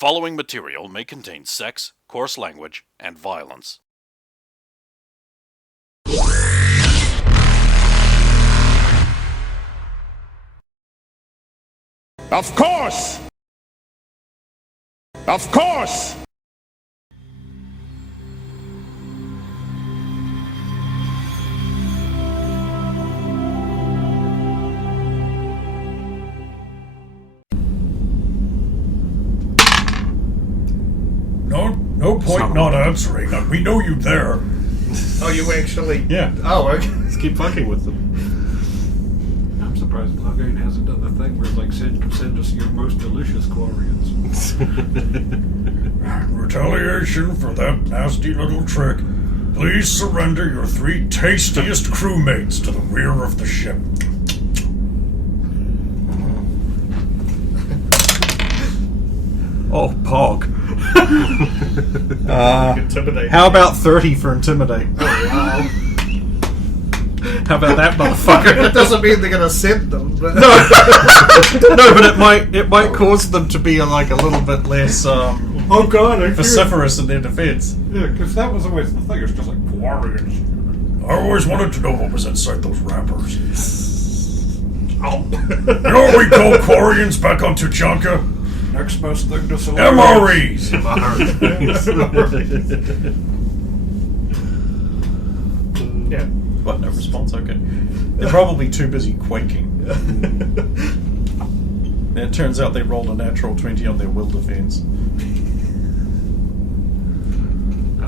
following material may contain sex, coarse language, and violence. Of course! Of course! No point not answering. We know you there. Oh, you actually... Yeah. Oh, okay. Let's keep fucking with them. I'm surprised Loghain hasn't done the thing where it's like, send us your most delicious Quarians. Retaliation for that nasty little trick. Please surrender your 3 tastiest crewmates to the rear of the ship. Oh, Pog. Intimidate. How about 30 for Intimidate? Oh, wow. How about that motherfucker? That doesn't mean they're going to send them. But No, but it might cause them to be like a little bit less Oh god, I vociferous in their defense. Yeah, because that was always the thing, it's just like Quarians. I always wanted to know what was inside those wrappers. Oh. You know what we call Quarians back on Tuchanka? Next best thing to select. MREs! Yeah. What, no response? Okay. They're probably too busy quaking. It turns out they rolled a natural 20 on their will defense.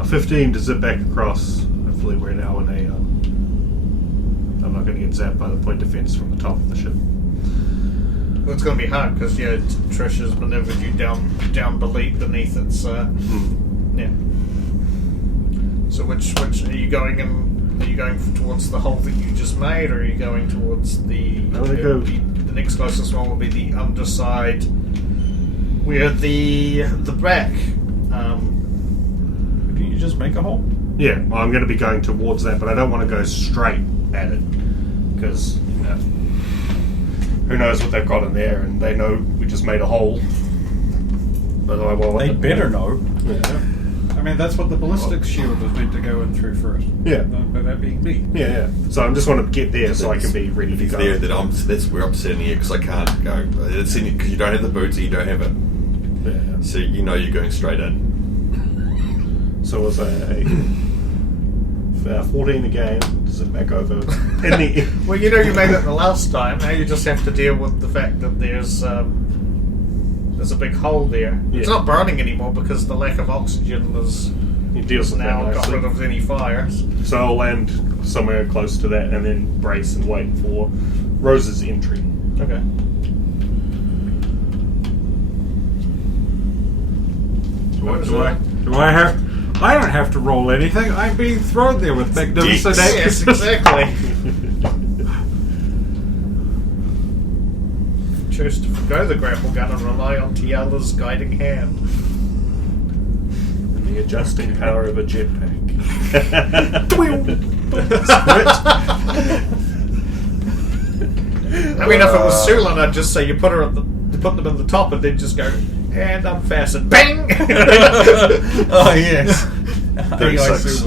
15 to zip back across. Hopefully we're now in a... I'm not going to get zapped by the point defense from the top of the ship. Well, it's going to be hard because Trish has maneuvered you down beneath its. Yeah. So which are you going in? Are you going towards the hole that you just made, or are you going towards the? I'm going to go. The next closest one will be the underside, where the back. Didn't you just make a hole? Yeah, well, I'm going to be going towards that, but I don't want to go straight at it because who knows what they've got in there, and they know we just made a hole. But They better know. Yeah. I mean, that's what the ballistics shield was meant to go in through first. Yeah. By that being me. Yeah. So I just want to get there so I can be ready If to it's go. there, then that's where I'm sitting here because I can't go. It's in because you don't have the boots and you don't have it. Yeah. So you know you're going straight in. So it was a 14 again. Zip back over. Well, you made it the last time. Now you just have to deal with the fact that there's a big hole there. Yeah. It's not burning anymore because the lack of oxygen has It deals with now that got nicely. rid of any fires. So I'll land somewhere close to that and then brace and wait for Rose's entry. Okay. I don't have to roll anything. I'm being thrown there with magnificent Yes, exactly. Chose to forgo the grapple gun and rely on Tiala's guiding hand. The adjusting power of a jetpack. I mean, if it was Sulan, I'd just say you put them in the top and then just go, and unfasten. Bang! Oh, yes. 36.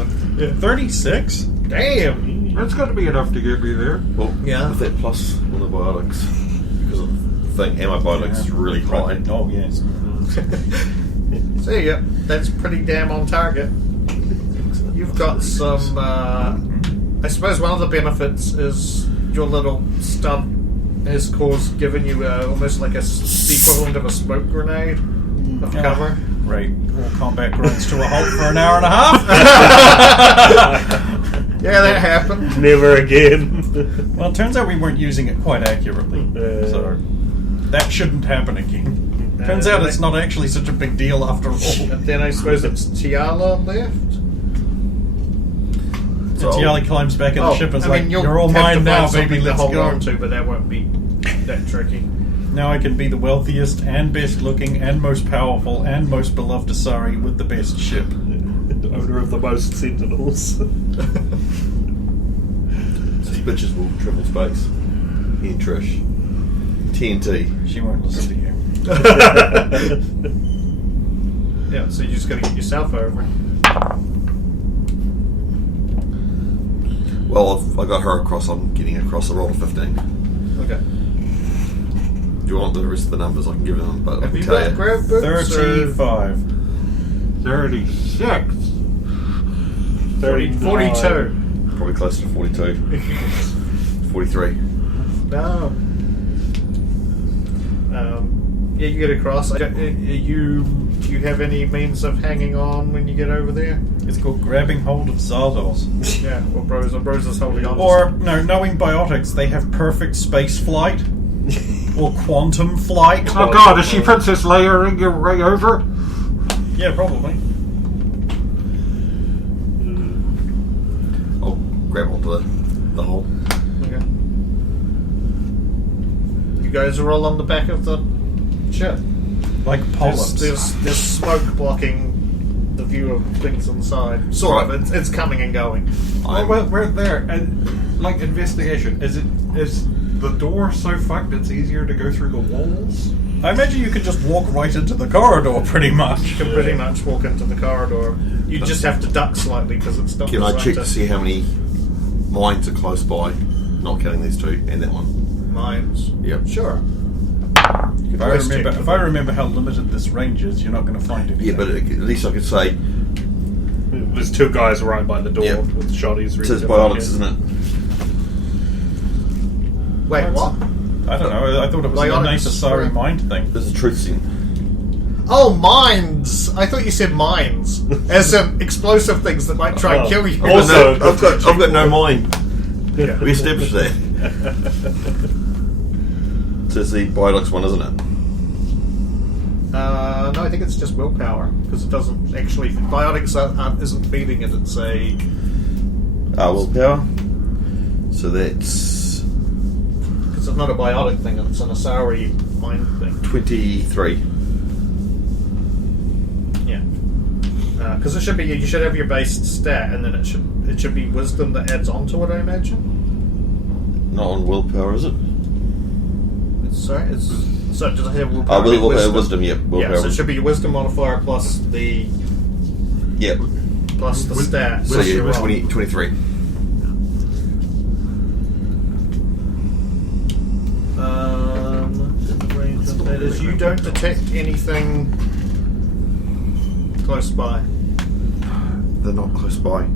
36? Damn! That's got to be enough to get me there. Well, Yeah. with that plus on the biotics because of the thing, and my biotics is really high. Oh, yes. So yeah, that's pretty damn on target. You've got some. I suppose one of the benefits is your little stunt has given you almost like the equivalent of a smoke grenade of cover. Right. All combat grinds to a halt for an hour and a half. Yeah, that happened. Never again. Well, it turns out we weren't using it quite accurately. So that shouldn't happen again. Turns out it's not actually such a big deal after all. And then I suppose it's Tiala left. So Tiala climbs back in the ship and is like, you're all have mine to now, find something baby, to let's hold go. on to, but that won't be that tricky. Now I can be the wealthiest and best looking and most powerful and most beloved Asari with the best ship. Owner of the most sentinels. These bitches will travel space. Me and Trish. TNT. She won't listen to you. Yeah, so you just got to get yourself over. Well, I got her across. I'm getting across. I rolled a 15. Okay. Do you want the rest of the numbers? I can give them, but I Have can you tell got you. grab boots? 35. 36. 42. Probably closer to 42. 43. No. Yeah, you get across. Do you have any means of hanging on when you get over there? It's called grabbing hold of Zardos. Yeah, or Bro's holding on. Or, no, knowing biotics, they have perfect space flight. Or quantum flight. Oh god, is she Princess Leia your way over? Yeah, probably. I'll grab onto the hole. Okay. You guys are all on the back of the ship. Like polyps. There's smoke blocking the view of things on the side. Sort of. It's coming and going. Well, we're there, and like investigation. Is the door so fucked it's easier to go through the walls? I imagine you could just walk right into the corridor, pretty much. You can pretty much walk into the corridor. You just have to duck slightly because it's not. Can I designed check to see how many mines are close by? Not counting these two and that one. mines? Yep. Sure. If I remember how limited this range is, you're not going to find anything. Yeah, but at least I could say There's two guys right by the door Yep. with shotties. it says ready to biotics, fire. isn't it? Wait, what? I don't know. I thought it was a Bionics, nice Asari right. mind thing. There's a truth thing. Oh, mines! I thought you said mines. As in explosive things that might try and kill you. Also- No, I've got no mind. Yeah. We established that. So it's the biotics one, isn't it? No, I think it's just willpower because it doesn't actually. Biotics isn't feeding it. It's a. Willpower. So that's Because it's not a biotic thing. It's an Asari mind thing. 23. Yeah. Because it should be. You should have your base stat, and then it should be wisdom that adds on to it. I imagine. Not on willpower, is it? Sorry, so does it have willpower? Wisdom, yep. Willpower. Yeah, so it should be your wisdom modifier plus the Yep. stat. So So yeah, you roll. 23. The range of that is you don't detect anything close by. They're not close by.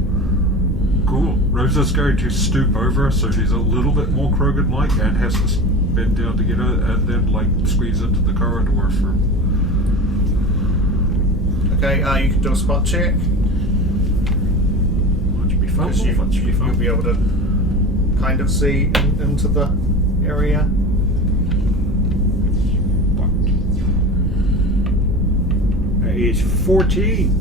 Cool. Rosa's going to stoop over so she's a little bit more Krogan-like and has to bend down to get her and then like squeeze into the corridor for. Okay, you can do a spot check That should be fun. because you'll be able to kind of see into the area. Age 14.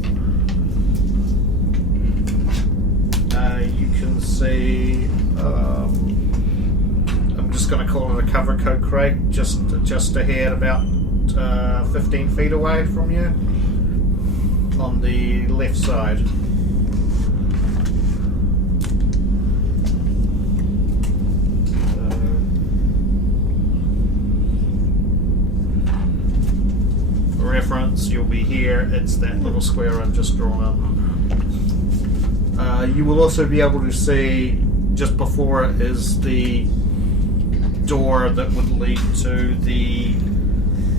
You can see. I'm just going to call it a cover coat crate, just ahead, about 15 feet away from you, on the left side. For reference, you'll be here. It's that little square I've just drawn up. You will also be able to see just before it is the door that would lead to the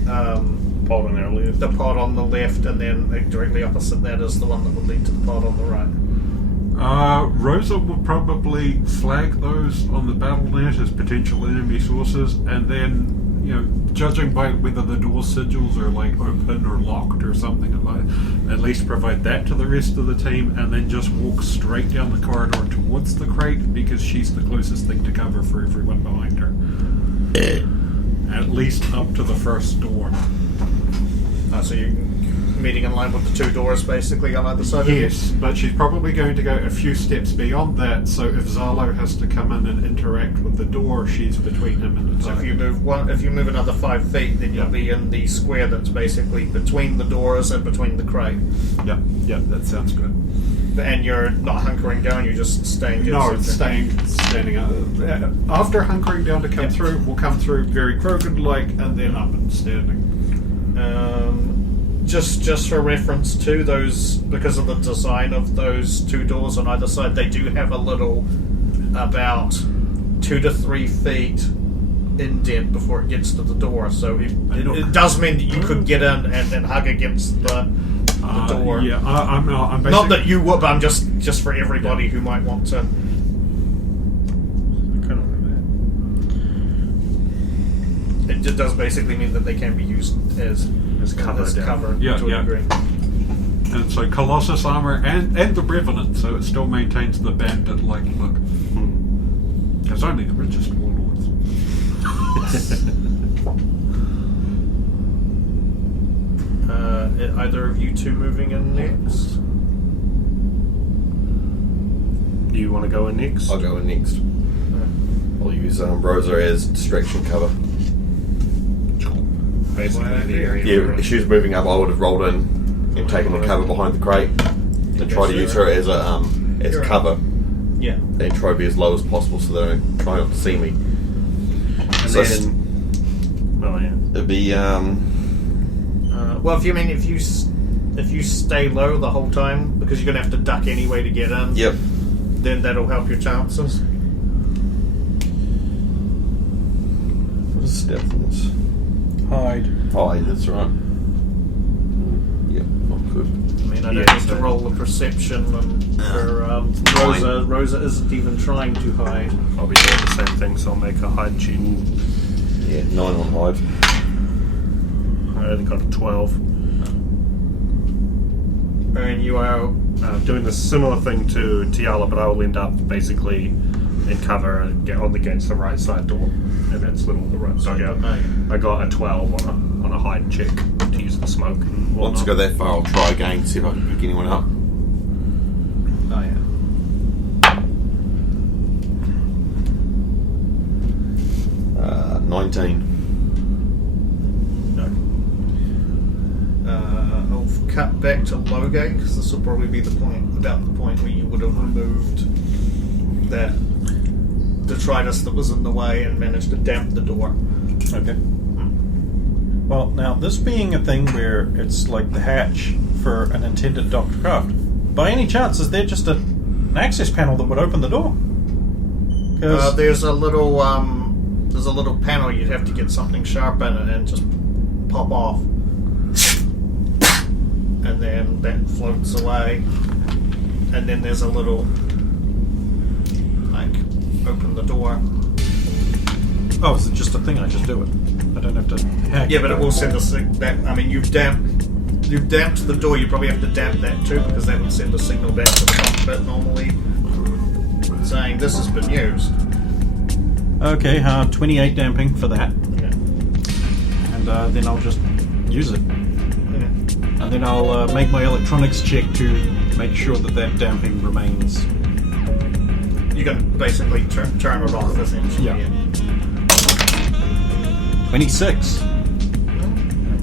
Pod on our left. the pod on the left, and then directly opposite that is the one that would lead to the pod on the right. Rosa will probably flag those on the battle net as potential enemy sources, and then, judging by whether the door sigils are like open or locked or something, at least provide that to the rest of the team, and then just walk straight down the corridor towards the crate because she's the closest thing to cover for everyone behind her. At least up to the first door. So you're meeting in line with the two doors basically on either side of you? Yes, but she's probably going to go a few steps beyond that, so if Zalo has to come in and interact with the door, she's between him and the So if target. you move another 5 feet, then you'll be in the square that's basically between the doors and between the crate. Yeah, that sounds good. And you're not hunkering down, you're just staying dead No, center. standing up. After hunkering down to come through, we'll come through very Krogan-like and then up and standing. Just for reference to those, because of the design of those two doors on either side, they do have a little about 2 to 3 feet indent before it gets to the door. So it does mean that you could get in and then hug against the door. Yeah, I'm basically... Not that you would, but I'm just for everybody who might want to. It just does basically mean that they can be used as cover. Yeah, to a yeah. degree. And so Colossus armor and the Revenant, so it still maintains the bandit-like look. It's only the richest warlords. Either of you two moving in next? Do you want to go in next? I'll go in next. I'll use Rosa as distraction cover. Basically, the area. Yeah, if she was moving up, I would have rolled in and taken the cover behind the crate and try to use her as a as cover Yeah. and try to be as low as possible so they don't try not to see me. And So then, oh yeah. it'd be Well, if you stay low the whole time, because you're gonna have to duck anyway to get in. yep. Then that'll help your chances. What is stealthiness? Hide. Oh, yeah, that's right. Yep, not good. I mean, I don't Yeah, need to so- roll a perception, and for Rosa isn't even trying to hide. I'll be doing the same thing, so I'll make a hide cheat. Yeah, 9 on hide. I only got a 12. And you are Doing the similar thing to Tiala, but I will end up basically in cover and get on against the right side door, and that's little the right side. So I got a 12 on a hide check to use the smoke. And Once I go that far, I'll try again, see if I can pick anyone up. Oh yeah. 19. No. I'll cut back to low gain, because this will probably be about the point where you would have removed that detritus that was in the way and managed to damp the door. Okay. Well, now, this being a thing where it's like the hatch for an intended Dr. Craft, by any chance, is there just an access panel that would open the door? 'Cause- There's a little panel you'd have to get something sharp in it and just pop off, and then that floats away, and then there's a little open the door. oh, is it just a thing? I just do it. I don't have to hack. Yeah, but it will send a that. I mean, you've damped the door. You probably have to damp that too, because that would send a signal back to the cockpit normally, saying this has been used. Okay, 28 damping for that, Yeah. and then I'll just use it. Yeah. And then I'll make my electronics check to make sure that damping remains. You can basically turn it off essentially. Yeah. 26.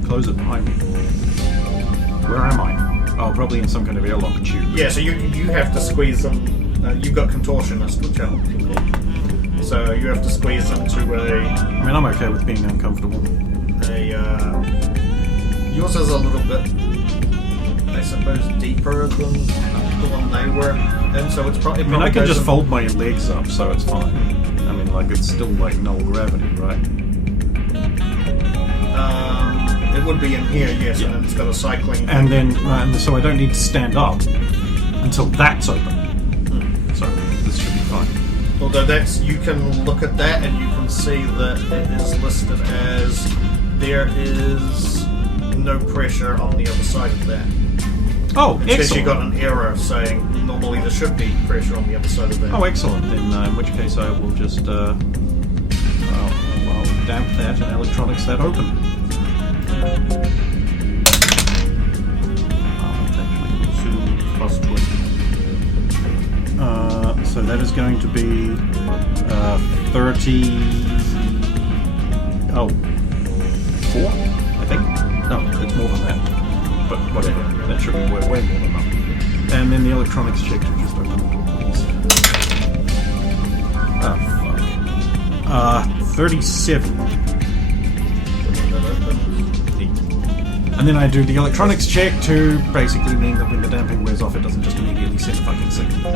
Close it behind me. Where am I? Oh, probably in some kind of airlock tube. Yeah, so you have to squeeze them. You've got contortionist, which helps. So you have to squeeze them to I mean, I'm okay with being uncomfortable. yours is a little bit, I suppose, deeper than the one they were in, so it's probably. I mean, I can just fold my legs up, so it's fine. I mean, like, it's still like null gravity, right? It would be in here, yes, Yeah. and it's got a cycling. And then, so I don't need to stand up until that's open. So this should be fine. Although you can look at that and you can see that it is listed as there is no pressure on the other side of that. Oh, Because excellent. you got an error saying normally there should be pressure on the other side of that. Oh, excellent. Then, in which case, I will just I'll damp that and electronics that open. It's actually Plus 20. so that is going to be 30. Oh, 4, I think. No, it's more than that. But whatever. That should be way more than that. And then the electronics check to just open the door, please. Oh, fuck. 37. And then I do the electronics check to basically mean that when the damping wears off, it doesn't just immediately set the fucking signal.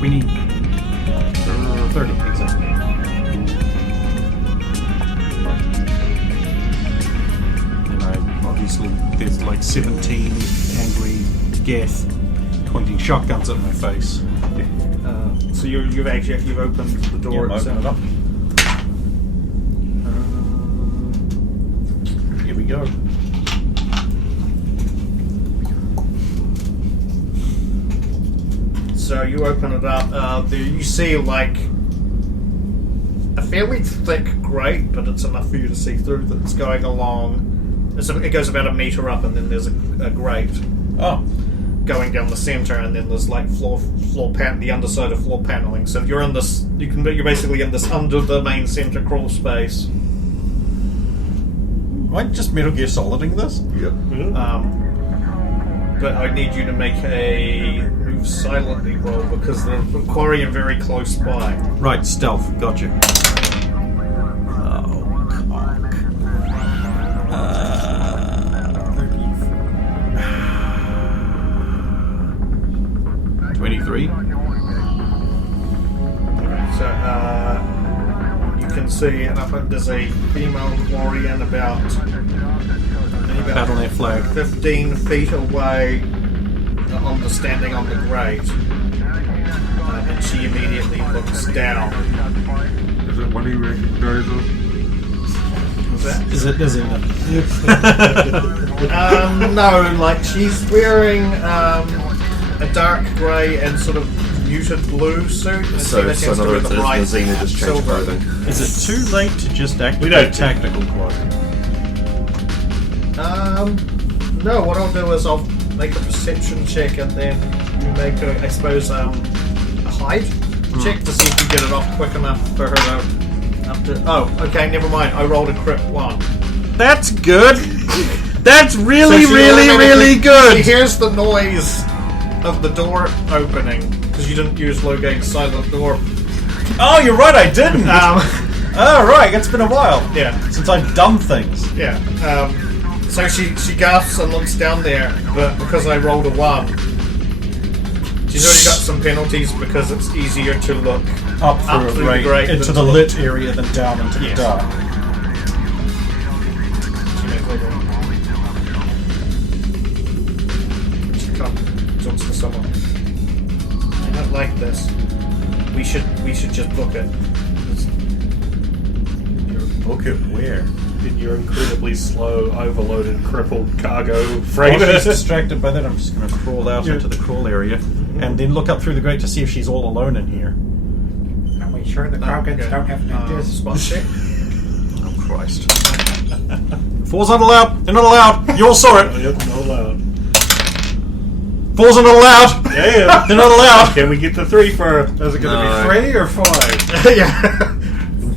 We need 30, exactly. And obviously there's like 17 angry Geth pointing shotguns at my face. So you've opened the door. Yeah, open it up. Here we go. So you open it up. You see like a fairly thick grate, but it's enough for you to see through. That's going along. It goes about a meter up, and then there's a grate. Oh. Going down the center, and then there's like the underside of floor paneling. So you're in this. You're basically in this under the main center crawl space. Am I just Metal Gear Soliding this? Yep. But I need you to make a move silently roll because the quarry are very close by. Right, stealth. Gotcha. Oh, cock. 23. So you can see there's a female Quarian about Battle.net flag. 15 feet away, standing on the grate, and she immediately looks down. Is it one he recognizes? Was that? Is it? No, like she's wearing a dark grey and sort of muted blue suit. And So in other words, the bright Xena just changed silver. clothing. Is it too late to just activate don't. tactical clothing? No, what I'll do is I'll make a perception check and then you make a hide check to see if you get it off quick enough for her to... Oh, okay, never mind. I rolled a crit 1. That's good. That's really, So she really, really She good. hears the noise of the door opening because you didn't use low gain silent door. Oh, you're right. I didn't. Oh, right. It's been a while. Yeah. Since I've done things. Yeah. So she gasps and looks down there, but because I rolled a 1, she's already got some penalties because it's easier to look Up up through through a the grate into than the to lit area, then down into the Yes. dark. She talks to someone. I don't like this. We should just book it. Book it where? In your incredibly slow, overloaded, crippled cargo While freighter. she's distracted by that, I'm just going to crawl out into the crawl area and then look up through the grate to see if she's all alone in here. Are we sure the Krogan don't have ninjas? Spot check. Oh, Christ. Falls not allowed. They're not allowed. You all saw it. Yep, not allowed. Falls are not allowed. Yeah. They're not allowed. Can we get the 3 for? Is it going to No. be 3 or 5? Yeah.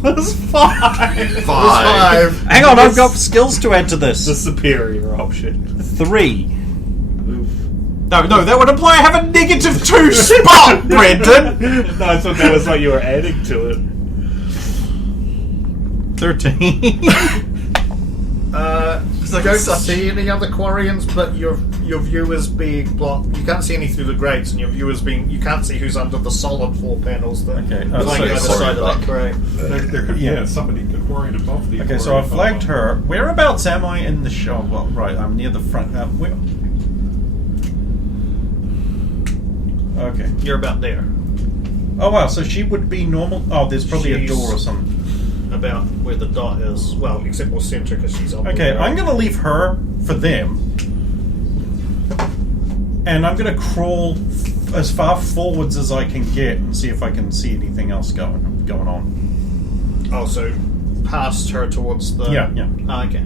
What's 5? Five. Hang on, I've got skills to add to The this. superior option. 3. Oof. No, that would imply I have a -2 spot, Brendan. No, I thought that was what you were adding to it. 13. You don't see any other Quarians, but your view is being blocked. You can't see any through the grates, and your view is being. You can't see who's under the solid floor panels. That Okay, are lying so either sorry side of about- that grate. There could, Yeah. somebody could worry above the. Okay, so I flagged her. Whereabouts am I in the show? Well, right, I'm near the front. Okay. You're about there. Oh wow, so she would be normal. Oh, there's probably a She's- door or something. About where the dot is. Well, except more center because she's on. Okay, the I'm gonna leave her for them, and I'm gonna crawl as far forwards as I can get and see if I can see anything else going on. Also, past her towards the. Yeah. Okay.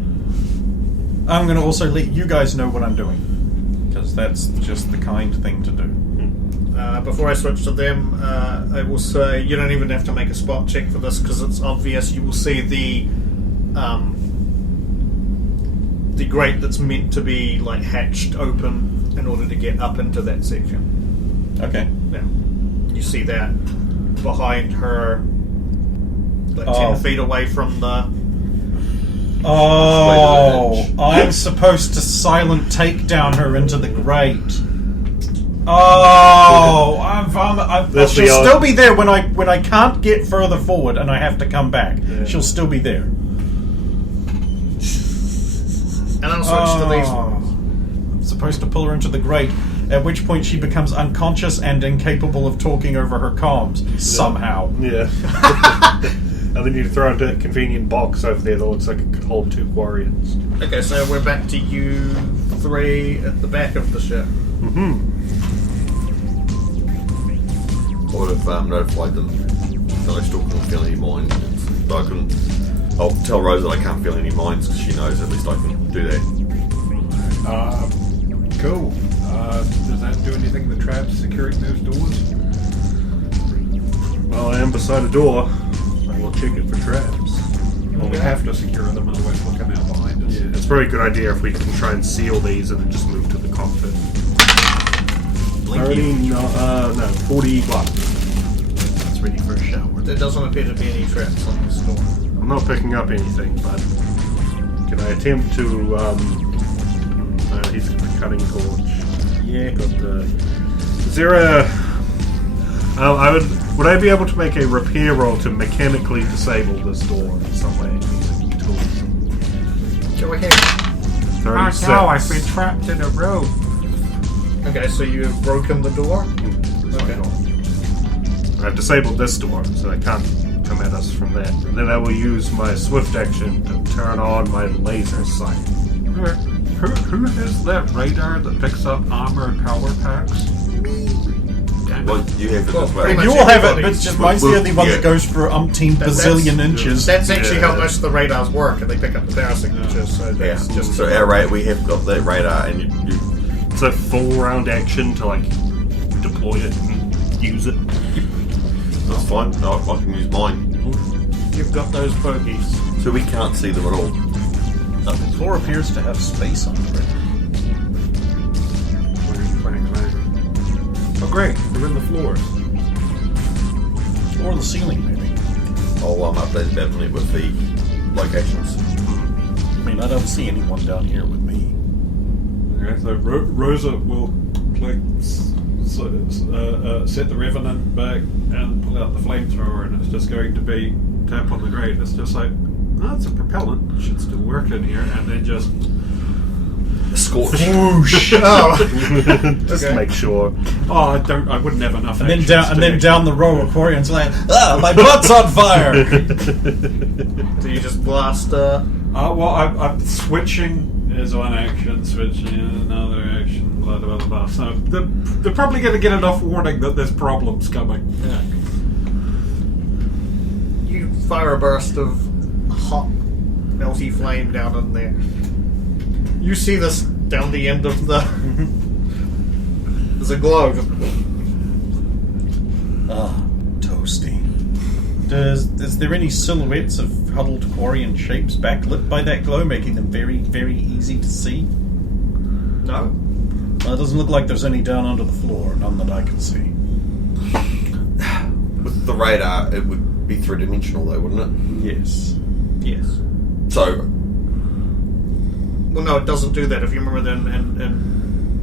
I'm gonna also let you guys know what I'm doing because that's just the kind thing to do. Before I switch to them, I will say you don't even have to make a spot check for this because it's obvious. You will see the grate that's meant to be like hatched open in order to get up into that section. Okay. Yeah, you see that behind her, like Oh. 10 feet away from the Oh, I'm supposed to silent takedown her into the grate. Oh, she'll still be there when I can't get further forward and I have to come back. Yeah. She'll still be there. And I'll switch to these ones. I'm supposed to pull her into the grate, at which point she becomes unconscious and incapable of talking over her comms somehow. Yeah. And then you throw into a convenient box over there that looks like it could hold 2 Quarians. Okay, so we're back to you 3 at the back of the ship. Mm-hmm. I would have notified them that I still couldn't feel any minds. But I'll tell Rose that I can't feel any minds because she knows at least I can do that. Cool. Does that do anything to the traps securing those doors? Well, I am beside a door. I will check it for traps. Well, we have to secure them, otherwise we'll come out behind us. Yeah, it's probably a good idea if we can try and seal these and then just move to the cockpit. 41. That's ready for a shower. There doesn't appear to be any traps on this door. I'm not picking up anything, but can I attempt to? He's got the cutting torch. Yeah. Got the. Is there a? Would I be able to make a repair roll to mechanically disable this door in some way using tools? Go ahead. 36. Oh no, I've been trapped in a room. Okay, so you have broken the door? Okay. I've disabled this door, so it can't come at us from that. And then I will use my swift action to turn on my laser sight. Who has that radar that picks up armor and power packs? Well, you have it as well. pretty You much will have it, everybody. but just mine's the only one that goes for umpteen bazillion inches. That's actually Yeah. how most of the radars work, and they pick up the power signatures, so Yeah. that's just... So we have got that radar, and you It's a full round action to like deploy it and use it. that's fine. No, I can use mine. You've got those bogies. So we can't see them at all. The floor appears to have space under it. Oh great, they're in the floors. Or the ceiling, maybe. I'll update definitely with the locations. I mean, I don't see anyone down here with me. Okay, so Rosa will set the Revenant back and pull out the flamethrower, and it's just going to be tap on the grate. It's just like, oh, it's a propellant. It should still work in here, and then just Scorch. Whoosh! Just Okay. make sure. I wouldn't have enough. And then actions to down the row, Aquarian's like, my butt's on fire! So you just blast... well, I'm switching is one action, switching is another action, blah blah blah. So they're probably going to get enough warning that there's problems coming. Yeah. You fire a burst of hot, melty flame down in there. You see this down the end of the... There's a glow. Toasty. Is there any silhouettes of huddled Quarian shapes backlit by that glow, making them very, very easy to see? No. Well, it doesn't look like there's any down under the floor, none that I can see. With the radar, it would be 3-dimensional though, wouldn't it? Yes. Yes. So, Well, no, it doesn't do that. If you remember then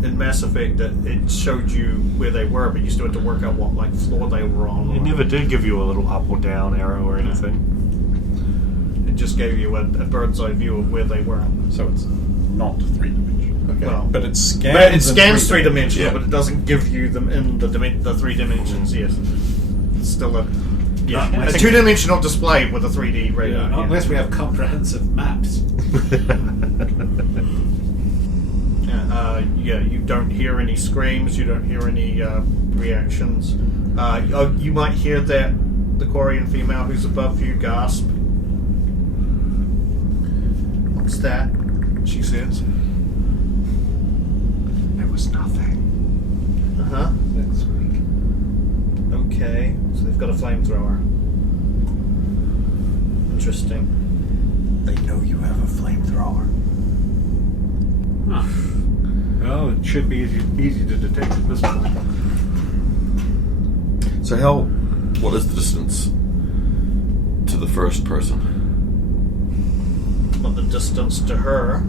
in Mass Effect, it showed you where they were, but you still had to work out what floor they were on. It never did give you a little up or down arrow or anything. It just gave you a bird's eye view of where they were. So it's not 3-dimensional. okay. Well, But it scans. but it in scans 3D. 3-dimensional, Yeah. but it doesn't give you them in the 3 dimensions. Yes, it's still a a 2-dimensional display with a 3D radar. Not unless we have comprehensive maps. You don't hear any screams. You don't hear any reactions. You might hear that the Quarian female who's above you gasp. What's that? She says. There was nothing. Uh-huh. Okay, so they've got a flamethrower. Interesting. They know you have a flamethrower. Huh. Well, it should be easy to detect at this point. So what is the distance to the first person? What the distance to her?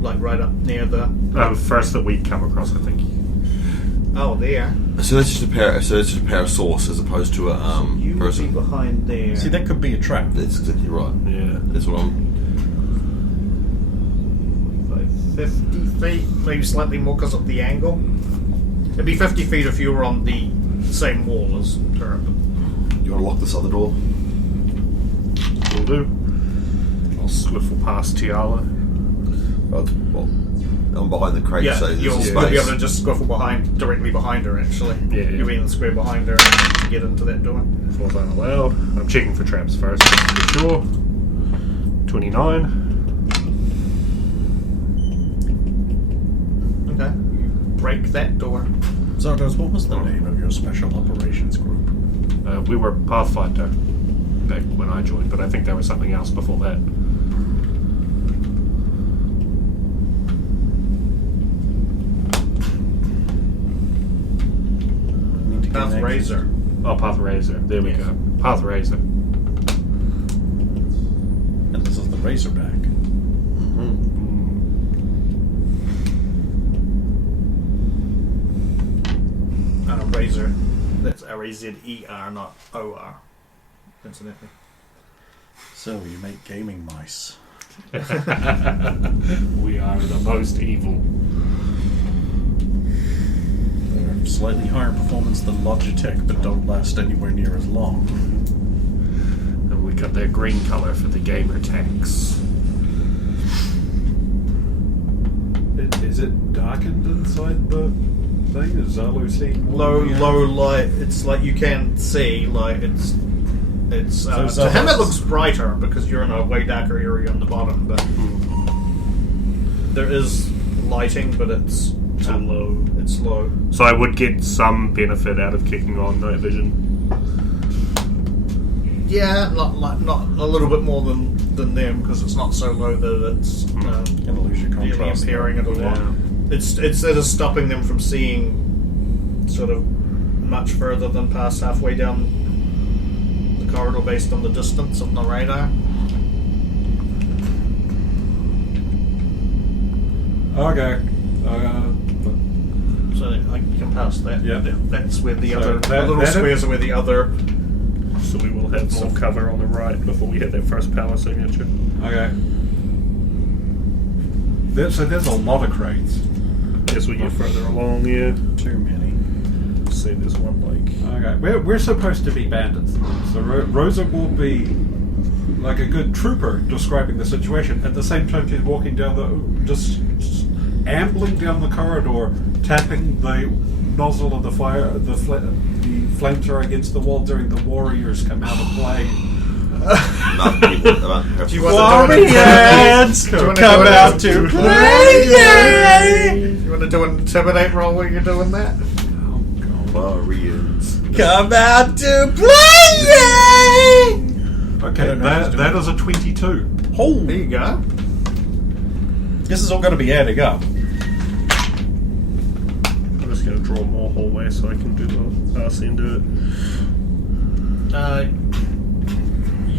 Like right up near the. First that we come across, I think. Oh, there. So that's just a pair of source as opposed to a You would be person. behind there. See, that could be a trap. That's exactly right. Yeah. That's what I'm. Like 50 feet, maybe slightly more because of the angle. It'd be 50 feet if you were on the same wall as her. You want to lock this other door? Will do. I'll swivel past Tiala. Well, I'm behind the crate, Yeah, so there's you'll space. be able to just squiffle directly behind her, actually. Yeah. You'll be in the square behind her to get into that door. Falls out loud. I'm checking for traps first, just to be sure. 29. Okay. You break that door. Zardos, what was the name of your special operations group? We were Pathfinder back when I joined, but I think there was something else before that. Path Razor. Oh, Path Razor. There we Yes. go. Path Razor. And this is the Razorback. Razor. That's R-A-Z-E-R, not O-R. Incidentally. So you make gaming mice. We are the most evil. They're slightly higher performance than Logitech, but don't last anywhere near as long. And we got their green color for the gamer tags. Is it darkened inside the thing? Is Zalu seeing Low light. It's like you can see, like it's to him it looks brighter because you're in a way darker area on the bottom, but there is lighting, but it's low. It's low. So I would get some benefit out of kicking on night vision. Yeah, not a little bit more than them because it's not so low that it's Gonna lose your really contrast. impairing it a lot. It is stopping them from seeing sort of much further than past halfway down the corridor based on the distance of the radar. Okay. So you can pass that. Yeah. That's where the So other that- little that- squares are where the other. So we will have more cover on the right before we hit that first power signature. Okay. So there's a lot of crates. As we get further along, yeah. Too many. See, there's one like. Okay. We're supposed to be bandits. So Rosa will be like a good trooper describing the situation. At the same time, she's walking down just ambling down the corridor, tapping the nozzle of the fire, the flamethrower against the wall during the warriors come out of play. Do you want Warriors come out to play! You want to do an intimidate roll while you're doing that? Warriors. Come out to play! Okay, that is a 22. Oh, There you go. this is all going to be adding up. I'm just going to draw more hallway so I can do the RC do it.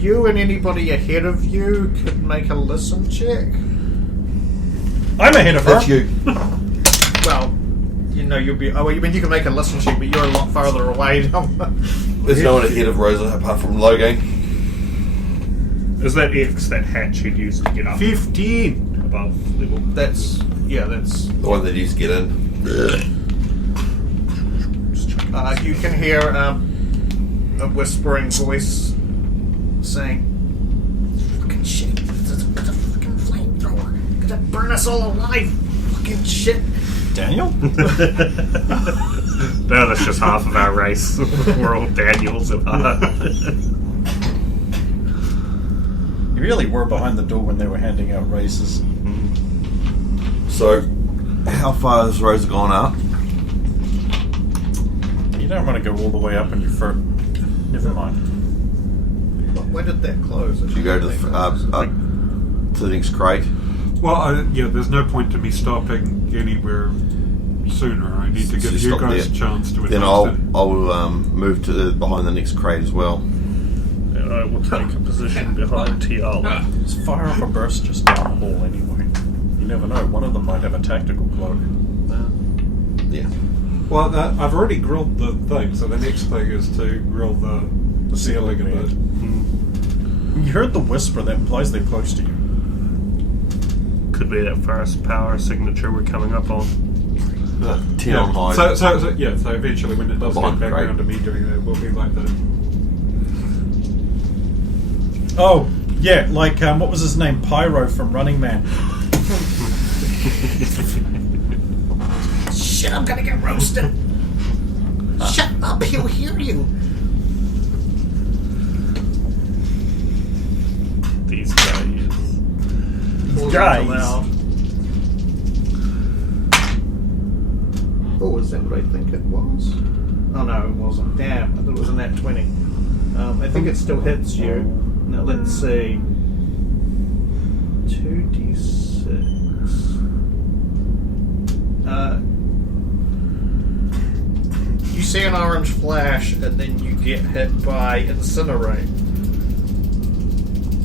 You and anybody ahead of you could make a listen check. I'm ahead of her. That's you. Well, you'll be. Oh, you mean you can make a listen check, but you're a lot farther away. There's no one ahead of Rosa apart from Logang. Is that X, that hatch he'd used to get up 15 above level? That's The one that used to get in. you can hear a whispering voice saying, "Fucking shit! This is a fucking flamethrower. Gonna burn us all alive! Fucking shit!" Daniel? No, that's just half of our race. We're all Daniels at heart. You really were behind the door when they were handing out races. So, how far has Rosa gone up? You don't want to go all the way up on your foot. Never mind. When did that close? Do you go to the next crate? Well, there's no point to me stopping anywhere sooner. I need to give Just you stop guys there. a chance to Then advance. I'll move to behind the next crate as well. I will take a position behind Tiala. Just fire off a burst just down the hall anyway. You never know, one of them might have a tactical cloak. Yeah. Well, I've already grilled the thing, so the next thing is to grill the ceiling a bit. You heard the whisper, that implies they're close to you. Could be that first power signature we're coming up on. 10 on high. So eventually when it does Bond, get back right. around to me doing that, we'll be like the... Oh, yeah, like, what was his name? Pyro from Running Man. Shit, I'm gonna get roasted. Shut up, he'll hear you. These guys. Guys. Oh, is that what I think it was? Oh no, it wasn't. Damn, I thought it was a nat 20. I think it still hits you. Now let's see. 2d6. You see an orange flash, and then you get hit by Incinerate.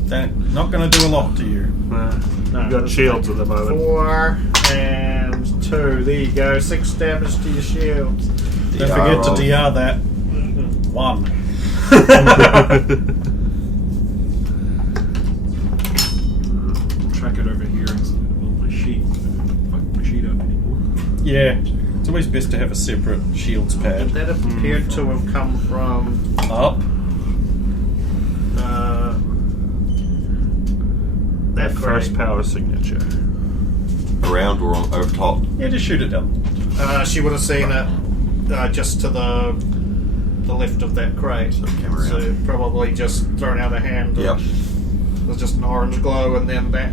They're not going to do a lot to you. No, You got shields at the moment. 4 and 2. There you go. 6 damage to your shield. Don't forget to DR that. 1. track it over here instead of on my sheet. Fuck my sheet up anymore. Yeah, it's always best to have a separate shields pad. That appeared to have come from Up. That first power signature. Around or on, over top? Yeah, just shoot it down. She would have seen it just to the left of that crate. So it came around. So probably just thrown out a hand. Yep. There's just an orange glow, and then that